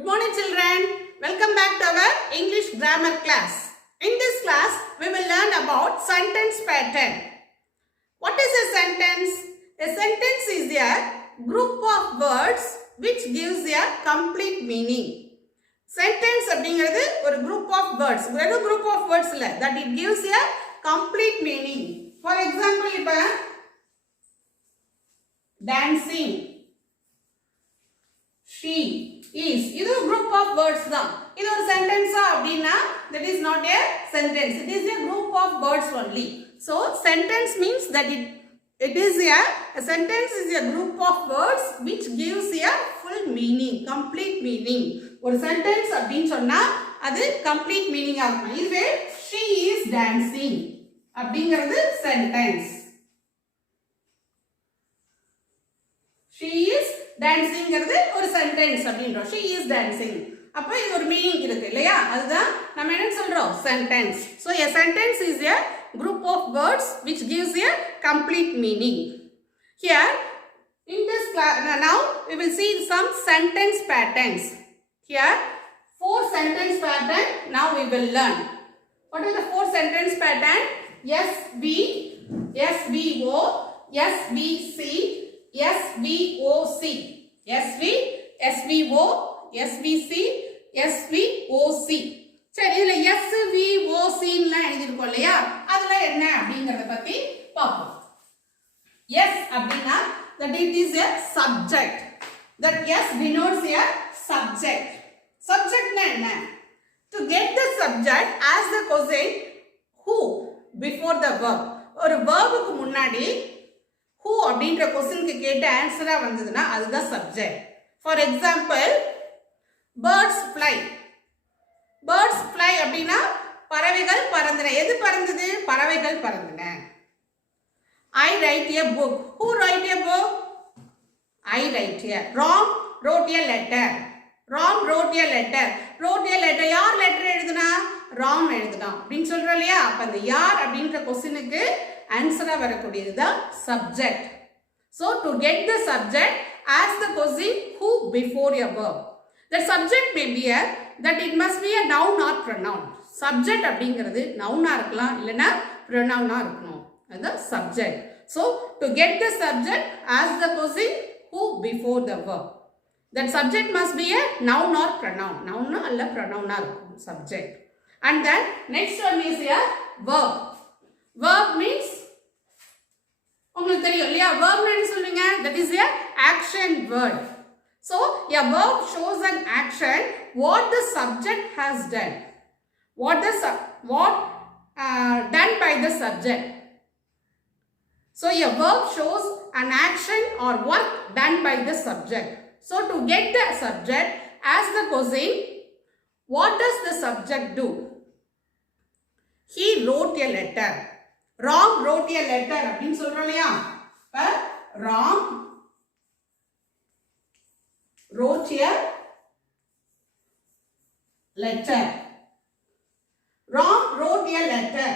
Good morning children. Welcome back to our English grammar class. In this class, we will learn about sentence pattern. What is a sentence? A sentence is a group of words which gives a complete meaning. Sentence அப்படிங்கிறது ஒரு group of words. ஒரு group of words இல்ல, that it gives a complete meaning. For example, இப்ப dancing, she is. இது ஒரு group of words தான். இது ஒரு sentence அப்படினா that is not a sentence. It is a group of words only. So sentence means that it is a sentence is a group of words which gives a full meaning, complete meaning. ஒரு sentence அப்படினு சொன்னா அது complete meaning ஆகும். இதுவே she is dancing அப்படிங்கிறது sentence. She is dancing ங்கிறது ஒரு sentence அப்படின்றோம். She is dancing. அப்ப இது ஒரு மீனிங் இருக்கு இல்லையா? அதுதான் நம்ம என்ன சொல்றோம்? Sentence. So a sentence is a group of words which gives a complete meaning. Here in this class now we will see some sentence patterns. Here 4 sentence pattern now we will learn. What are the 4 sentence pattern? SB, SVO, SVC, SVOC. SV, SVO, SVC, SVOC. சரி, இதுல SVOC ன்னு எழுதிருக்கோம் இல்லையா? அதுல என்ன அப்படிங்கறத பத்தி பாப்போம். S அப்படினா that it is a subject. That S denotes a subject. Subject னா என்ன? To get the subject, ask the question who before the verb. ஒரு verb-க்கு முன்னாடி who அப்படிங்கற क्वेश्चनக்கு கேட்ட ஆன்சரா வந்ததுனா அதுதான் subject. For example, birds fly. Birds fly அப்படினா பறவைகள் பறந்தன. எது பறந்தது? பறவைகள் பறந்தன. I write a book. Who write a book? I write a. Ram wrote a letter. Ram wrote a letter. Wrote a letter. யார் லெட்டர் எழுதுனா? ராம் எழுதுனா. அப்படினு சொல்றோம் இல்லையா? அப்ப அந்த யார் அப்படிங்கற क्वेश्चनக்கு ஆன்சரா வரக்கூடியது தான் subject. So to get the subject, ask the question who before a verb. The subject may be that it must be a noun or pronoun. Subject அப்படிங்கிறது noun-ஆ இருக்கலாம் இல்லனா pronoun-ஆ இருக்கணும். அது subject. So to get the subject, ask the question who before the verb. That subject must be a noun or pronoun. Noun அல்ல pronoun-ஆ இருக்கும் subject. And then next one is a verb. Verb means உங்களுக்கு தெரியும் இல்லையா? verb என்ன சொல்லுங்க? That is a action word. So a verb shows an action what the subject has done. What done by the subject. So a verb shows an action or work done by the subject. So to get the subject, ask the question what does the subject do? He wrote a letter. Ram wrote a letter அப்படினு சொல்றோம் இல்லையா? Ram wrote a letter. Ram wrote a letter.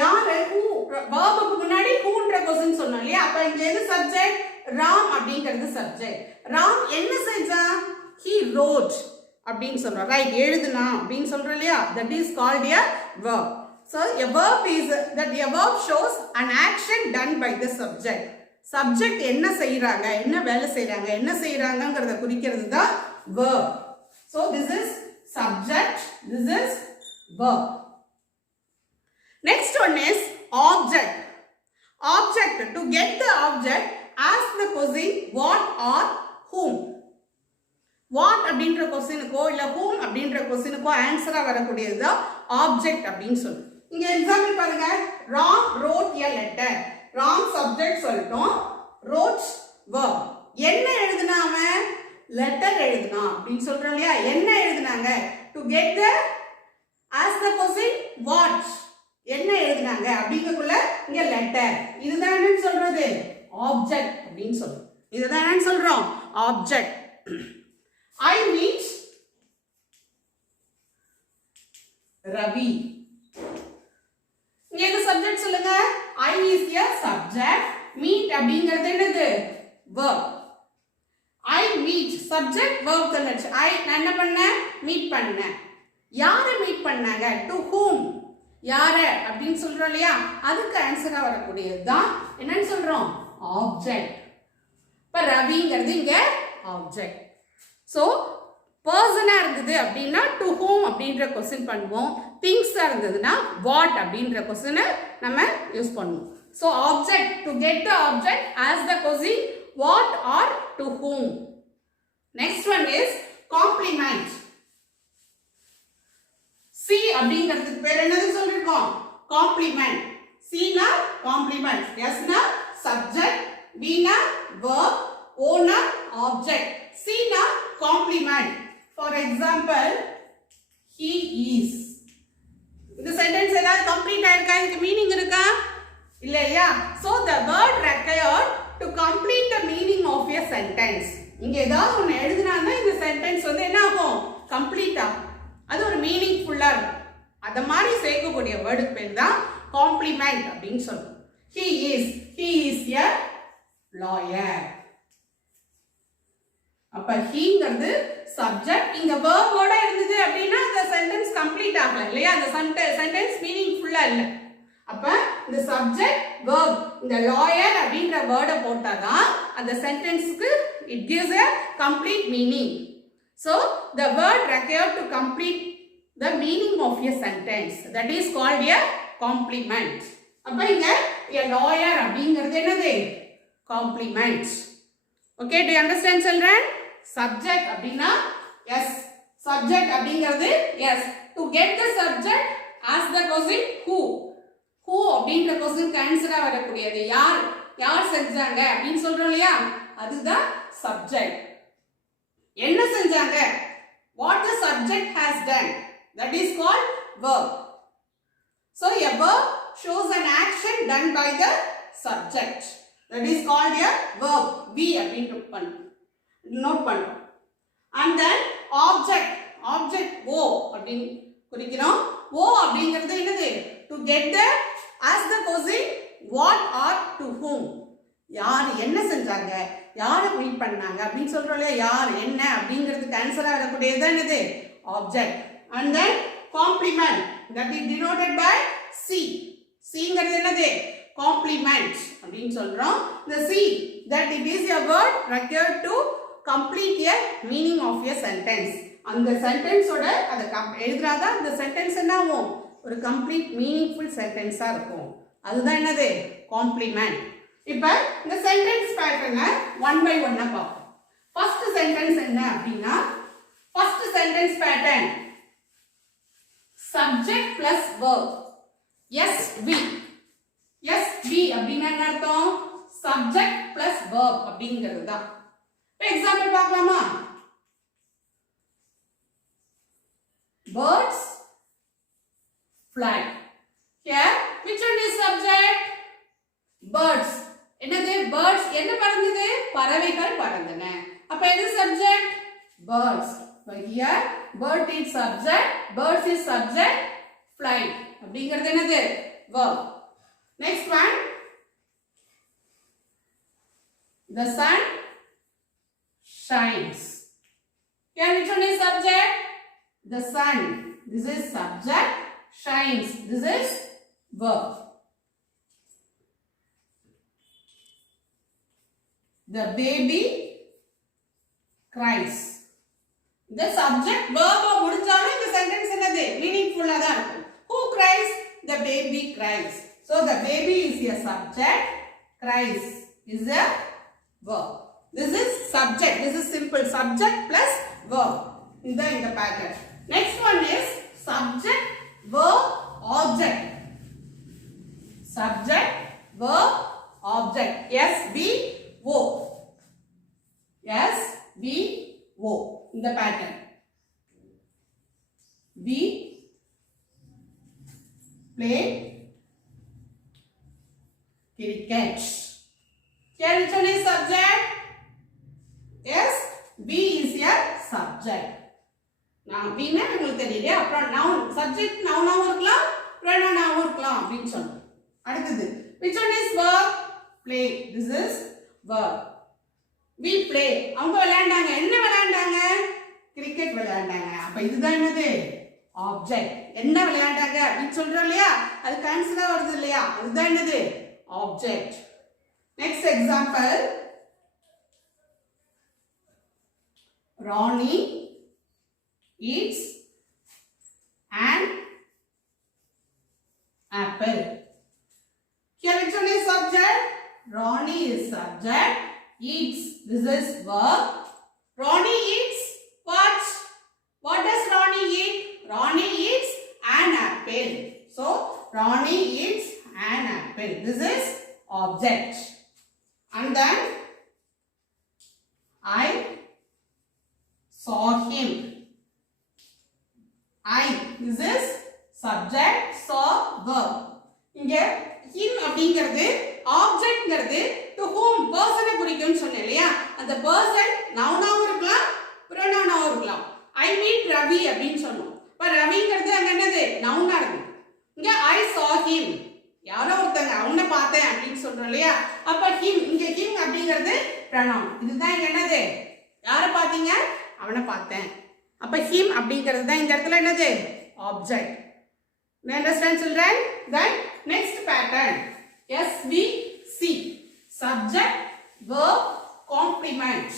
யாரு? who verb-க்கு முன்னாடி whoன்ற question சொன்னோம் இல்லையா? அப்ப இங்க எது subject? Ram அப்படிங்கிறது subject. Ram என்ன செஞ்சான்? He wrote அப்படினு சொல்றோம். ரைட், எழுதுனா அப்படினு சொல்றோம் இல்லையா? That is called a verb. So a verb is that a verb shows an action done by the subject. Subject என்ன செய்றாங்க, என்ன வேலை செய்றாங்க, என்ன செய்றாங்கங்கறத குறிக்கிறது தான் verb. So this is subject, this is verb. Next one is object. Object, to get the object, ask the question what or whom. What அப்படிங்கற क्वेश्चनக்கோ இல்ல whom அப்படிங்கற क्वेश्चनக்கோ ஆன்சரா வரக்கூடியது தான் object அப்படினு சொல்றோம். இங்க எக்ஸாம்பிள் பாருங்க. Ram wrote a letter. Ram subject சொல்லிட்டோம். Wrote verb. என்ன எழுதுனா அவன்? letter எழுதுனா அப்படினு சொல்றோம் இல்லையா? என்ன எழுதுனாங்க? To get the ask the question what. என்ன எழுதுனாங்க அப்படிங்கக்குள்ள இங்க letter. இதுதான் என்னன்னு சொல்றது? object அப்படினு சொல்றோம். இதுதான் என்னன்னு சொல்றோம்? object. I meet Ravi. இங்க என்ன சப்ஜெக்ட் சொல்லுங்க? I is a subject. Meet அப்படிங்கிறது என்னது? verb. I meet subject verb வந்துச்சு. I நான் என்ன பண்ணேன்? மீட் பண்ணேன். யாரை மீட் பண்ணாங்க? to whom? யாரை அப்படின்னு சொல்றோம் இல்லையா? அதுக்கு ஆன்சரா வரக்கூடியது தான் என்னன்னு சொல்றோம்? ஆப்ஜெக்ட். இப்ப ரவிங்கிறது இங்க ஆப்ஜெக்ட். சோ பர்சனா இருந்தது அப்படின்னா டு whom அப்படின்ற क्वेश्चन பண்ணுவோம். திங்ஸா இருந்ததுன்னா what அப்படின்ற क्वेश्चन நம்ம யூஸ் பண்ணுவோம். So object, to get the object, ask the question what or to whom. Next one is complement. C அப்படிங்கிறதுக்கு பேர் என்னது சொல்லிருக்கோம்? complement. C னா complement, S னா subject, B னா verb, O னா object, C னா complement. For example, he is. இந்த sentence ஏதாவது கம்ப்ளீட் ஆயிருக்கா? இதுக்கு மீனிங் இருக்கா? இல்லையா? So the word required to complete the meaning of a sentence. இங்க ஏதாவது ஒன்னு எழுதினான்னா இந்த சென்டென்ஸ் வந்து என்ன ஆகும்? கம்ப்ளீட் ஆகும். அது ஒரு மீனிங்ஃபுல்லா இருக்கும். அத மாதிரி சேர்க்கக்கூடிய வேர்டுக்கு பேர் தான் காம்ப்ளிமெண்ட் அப்படின்னு சொல்றோம். he is a lawyer. அப்ப heங்கிறது சப்ஜெக்ட், இங்க verb ஓட இருந்தது அப்படின்னா அந்த சென்டென்ஸ் கம்ப்ளீட் ஆகல இல்லையா? அந்த சென்டென்ஸ் மீனிங்ஃபுல்லா இல்ல. அப்ப இந்த சப்ஜெக்ட் verb இந்த lawyer அப்படின்ற வேர்டை போட்டாதான் அந்த சென்டென்ஸ்க்கு it gives a complete meaning. So the word required to complete the meaning of a sentence, that is called a complement. அப்ப இங்க a lawyer அப்படிங்கிறது என்னது? complement. Okay, do you understand children? Subject அப்படின்னா yes, subject அப்படிங்கிறது yes. To get the subject, ask the question who. Who அப்படின்ற question ஆன்சரா வரக்கூடியது யார் செஞ்சாங்க அப்படின்னு சொல்றோம் இல்லையா? அதுதான் subject. என்ன செஞ்சாங்க? What the subject has done, that is called verb. So a verb shows an action done by the subject, that is called a verb. V அப்படினு நோட் பண்ணுறோம். And then object O அப்படின்னு குறிக்கிறோம். O அப்படிங்கிறது என்னது? To get the, ask the question what or to whom. யார் என்ன செஞ்சாங்க, யாரை மீட் பண்ணாங்க அப்படின்னு சொல்றோம் இல்லையா? யார் என்ன அப்படிங்கிறதுக்கு ஆன்சரா வரக்கூடியது என்னது? Object. And then complement, that is denoted by C. Cங்கிறது என்னது? காம்ப்ளிமெண்ட் அப்படின்னு சொல்றோம். The C, that it is a word required to complete a meaning of a sentence. அந்த சென்டென்ஸோட அதை எழுதுறாதான் அந்த சென்டென்ஸ் என்ன ஆகும்? ஒரு கம்ப்ளீட் மீனிங்ஃபுல் சென்டென்ஸா இருக்கும். அதுதான் என்னது? காம்ப்ளிமெண்ட். இப்ப இந்த சென்டென்ஸ் பேட்டர்னை ஒன் பை ஒன்னா பார்ப்போம். ஃபர்ஸ்ட் சென்டென்ஸ் என்ன அப்படின்னா, first sentence pattern subject plus verb. SV அப்படின்னா என்ன அர்த்தம்? சப்ஜெக்ட் பிளஸ் வெர்ப் அப்படிங்கிறது தான். இப்போ எக்ஸாம்பிள் பார்க்கலாமா? Birds fly. Here, which one is subject? Birds. என்னது? Birds என்ன பறந்தது? பறவைகள் பறந்தன. அப்ப எது subject? Birds. So here, bird is subject, birds is subject, fly. அப்படிங்கிறது என்னது? Verb. Next one. The sun shines. Here, which one is subject? The sun, this is subject, shines, this is verb. The baby cries. The subject verb முடிஞ்சாலும் இந்த sentence என்னது? மீனிங்ஃபுல்லா தான் இருக்கும். Who cries? The baby cries. So the baby is a subject, cries is a verb. This is subject, this is simple, subject plus verb. In the pattern. Next one is subject, verb, object. Subject, verb, object. SVO. SVO. In the pattern. We play cricket. Here which one is subject? Yes, B is a subject. நான் வீணா உங்களுக்கு தெரியலையா? அப்புறம் noun, subject noun-ஆவும் இருக்கலாம், pronoun-ஆவும் இருக்கலாம் அப்படின்னு சொன்னோம். அடுத்தது which one is verb? Play, this is verb. we play அவங்க விளையாண்டாங்க என்ன விளையாண்டாங்க கிரிக்கெட் விளையாண்டாங்க அப்ப இதுதான் என்னது ஆப்ஜெக்ட் என்ன விளையாண்டாங்க அப்படி சொல்றோம் இல்லையா அது கேன்சலா வருது இல்லையா அதுதான் என்னது object next example Ronnie eats an apple here which one is subject Ronnie is subject eats this is verb Ronnie eats what does Ronnie eat Ronnie eats an apple so Ronnie eats an apple this is object and then I saw him I this is subject saw verb இங்க him அப்படிங்கிறது ஆப்ஜெக்ட்ங்கிறது to whom person குறிக்கும்னு சொன்னேன் இல்லையா அந்த person நவுனாவும் இருக்கலாம் pronoun-ஆவும் இருக்கலாம் I meet Ravi அப்படினு சொன்னோம் அப்ப ரவிங்கிறது அங்க என்னது நவுனா இருக்கு இங்க I saw him யாரோ ஒருத்தங்க அவனை பார்த்தேன் அப்படின்னு சொல்றோம் இல்லையா அப்ப him இங்க him அப்படிங்கிறது pronoun இதுதான் இங்க என்னது யாரை பார்த்தீங்க அவனை பார்த்தேன் அப்ப him அப்படிங்கிறது தான் இந்த இடத்துல என்னது object you understand children then next pattern SVC subject verb complement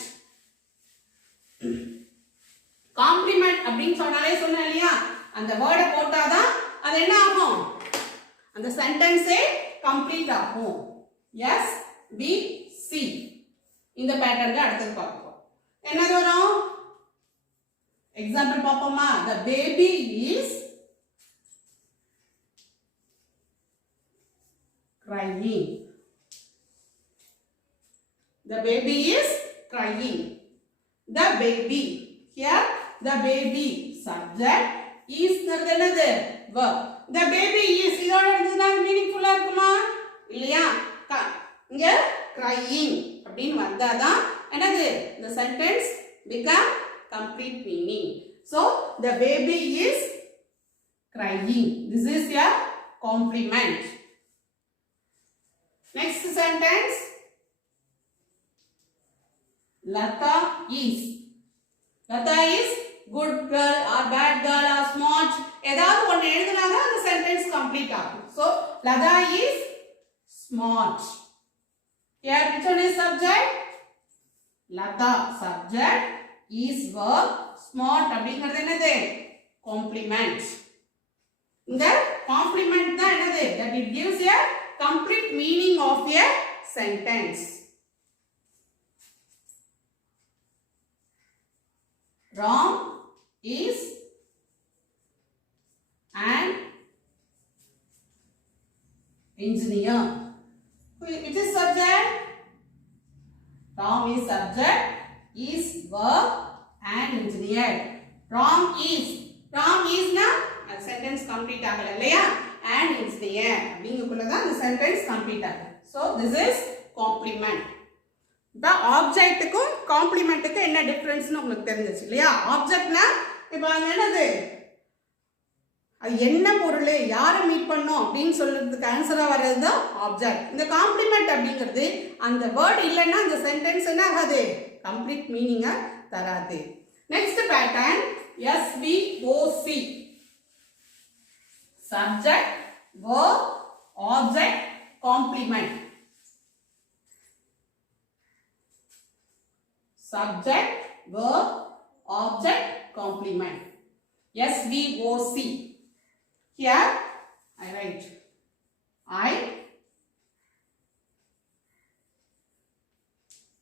complement அப்படினு சொன்னாலே சொன்னேன் இல்லையா அந்த வேர்டை போட்டாதான் அது என்ன ஆகும் அந்த சென்டென்ஸே கம்ப்ளீட் ஆகும் SVC இந்த பேட்டர்ன்ல அடுத்து பார்ப்போம் என்னது வரும் எக்ஸாம்பிள் பாப்போமா the baby is crying the baby is crying the baby here the baby subject is என்னது verb the baby is இதோட இருந்துனா மீனிங்ஃபுல்லா இருக்குமா இல்லையா இங்க crying அப்படினு வந்தாதான் என்னது the sentence become complete meaning so the baby is crying this is a complement next sentence Lata is good girl or bad girl or smart ஏதாவது ஒன்னு எழுதுனாதான் அந்த சென்டென்ஸ் கம்ப்ளீட் ஆகும் so Lata is smart here which one is subject Lata subject is verb smart அப்படிங்கிறது என்னது complement இந்த complement தான் என்னது that it gives a complete meaning of a sentence Ram is an engineer which is subject Ram is subject is verb and engineer Ram is na sentence complete ஆகல இல்லையா and engineer அப்படிங்கக்குள்ள தான் the sentence complete ஆகும் so this is complement the ஆப்ஜெக்ட்டுக்கும் காம்ப்ளிமெண்ட்டுக்கும் என்ன டிஃபரன்ஸ்னு உங்களுக்கு தெரிஞ்சிச்சு இல்லையா ஆப்ஜெக்ட்னா இப்போ என்னது அது என்ன பொருள் யாரை மீட் பண்ணோம் அப்படின்னு சொல்றதுக்கு ஆன்சரா வர்றது தான் ஆப்ஜெக்ட் இந்த காம்ப்ளிமெண்ட் அப்படிங்கிறது அந்த வேர்ட் இல்லைன்னா அந்த சென்டென்ஸ் என்ன ஆகாது கம்ப்ளீட் மீனிங்கா தராது next pattern SVOC subject verb object complement subject verb object complement SVOC here I write I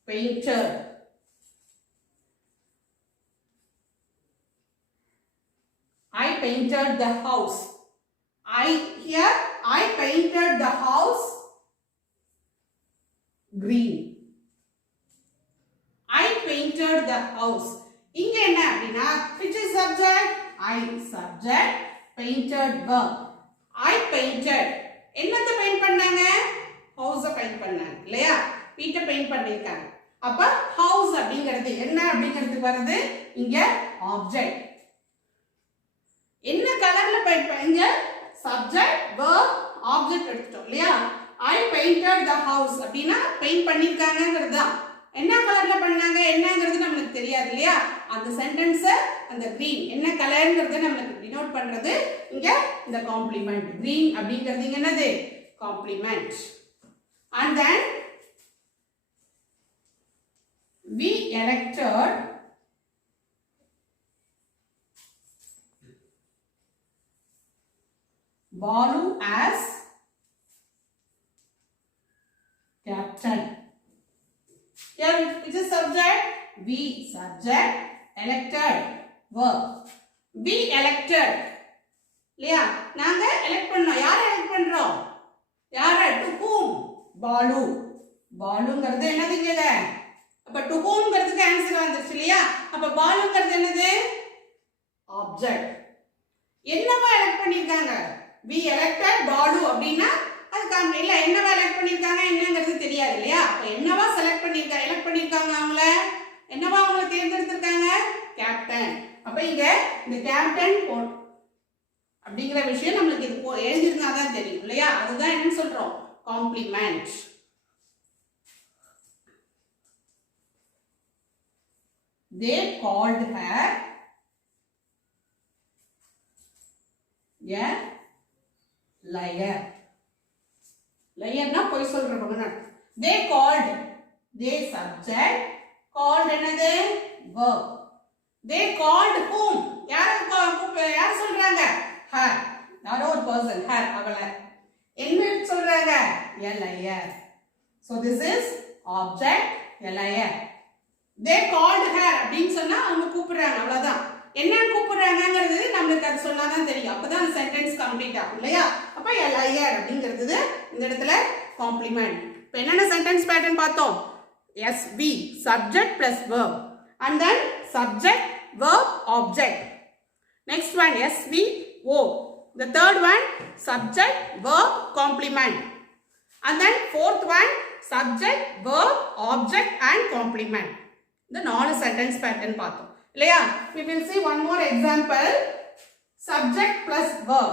painted the house I painted the house green I painted the house இங்க என்ன அப்படினா which is subject I subject painted verb I painted என்னத்தை paint பண்ணாங்க house paint பண்ணாங்க இல்லையா வீட்டை paint பண்ணிருக்காங்க அப்ப house அப்படிங்கிறது என்ன அப்படிங்கிறதுக்கு வருது இங்க ஆப்ஜெக்ட் என்ன கலர்ல பெயிண்ட் பண்ணீங்க subject verb object எடுத்துட்டோம் இல்லையா I painted the house அப்படினா பெயிண்ட் பண்ணிருக்காங்கங்கிறது தான் என்ன கலர்ல பண்ணாங்க என்னங்கிறது நமக்கு தெரியாது இல்லையா அந்த சென்டென்ஸ் அந்த green என்ன கலர்ங்கிறத நமக்கு டினோட் பண்றது இங்க இந்த காம்ப்ளிமெண்ட் green அப்படிங்கிறது இங்க என்னது complement and then we elected Balu as captain. Here which is subject? We subject elected verb. We elected. இல்லையா நாங்க எலெக்ட் பண்ணோம் யாரை எலெக்ட் பண்றோம் யாரை டு whom பாலு பாலுங்கிறது என்னதுங்க அப்ப டு whomங்கிறதுக்கு ஆன்சர் வந்துருச்சு இல்லையா அப்ப பாலுங்கிறது என்னது ஆப்ஜெக்ட் என்னவா எலெக்ட் பண்ணிருக்காங்க we elected பாலு அப்படினா அதுக்கு இல்ல என்னவா எலெக்ட் பண்ணிருக்காங்க என்னங்கிறது தெரியாது இல்லையா அப்ப என்னவா செலக்ட் பண்ணிருக்காங்க எலெக்ட் பண்ணிருக்காங்க அவங்கள என்னவா அவங்கள தேர்ந்தெடுத்திருக்காங்க கேப்டன் அப்ப இங்க இந்த கேப்டன் அப்படிங்கிற விஷயம் நமக்கு இது எழுதிருந்தா தான் தெரியும் இல்லையா அதுதான் என்ன சொல்றோம் complement they called her a liar liar பொய் சொல்றவங்க they called they subject called என்னது verb they called whom யார் சொல்றாங்க her யாரோ ஒரு person her அவள என்ன சொல்றாங்க a liar so this is object a liar they called her அப்படினு சொன்னா அவங்க கூப்பிடுறாங்க அவ்வளவுதான் என்ன கூப்பிடுறாங்கங்கிறது நமக்கு அது சொன்னாதான் தெரியும் அப்பதான் அந்த சென்டென்ஸ் கம்ப்ளீட் ஆகும் இல்லையா அப்ப a liar அப்படிங்கிறது இந்த இடத்துல காம்ப்ளிமெண்ட் இப்போ என்னென்ன சென்டென்ஸ் பேட்டர்ன் பார்த்தோம் SV subject plus verb and then subject verb object next one SVO the third one subject verb complement and then fourth one subject verb object and complement இந்த நாலு sentence pattern பார்த்தோம் இல்லையா we will see one more example subject plus verb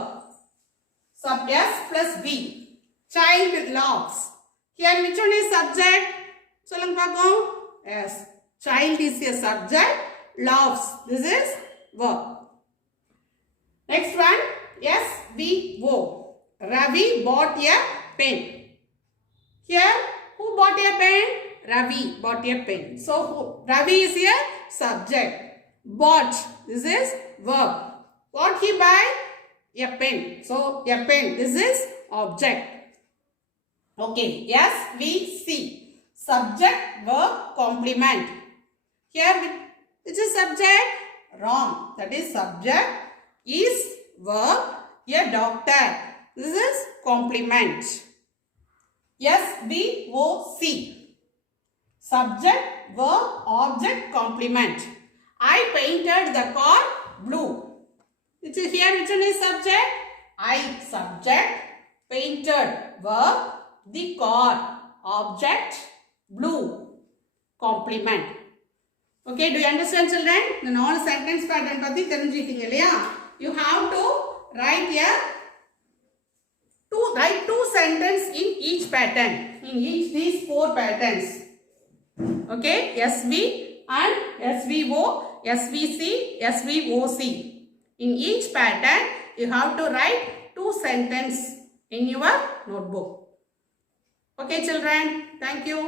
sub S plus V child laughs here which one is subject சொல்லுங்க பாப்போம் yes child is a subject laughs this is verb next one SVO Ravi bought a pen here who bought a pen Ravi bought a pen so Ravi is a subject bought this is verb what he buy a pen so a pen this is object okay SVC subject verb complement here which is subject wrong that is subject is verb a doctor this is complement SVOC subject verb object complement I painted the car blue which is here which one is subject I subject painted verb the car object blue complement okay do you understand children the நாலு sentence pattern பத்தி தெரிஞ்சிட்டீங்க இல்லையா you have to write two sentence in each pattern in each these four patterns okay SV and SVO SVC SVOC in each pattern you have to write two sentence in your notebook okay children thank you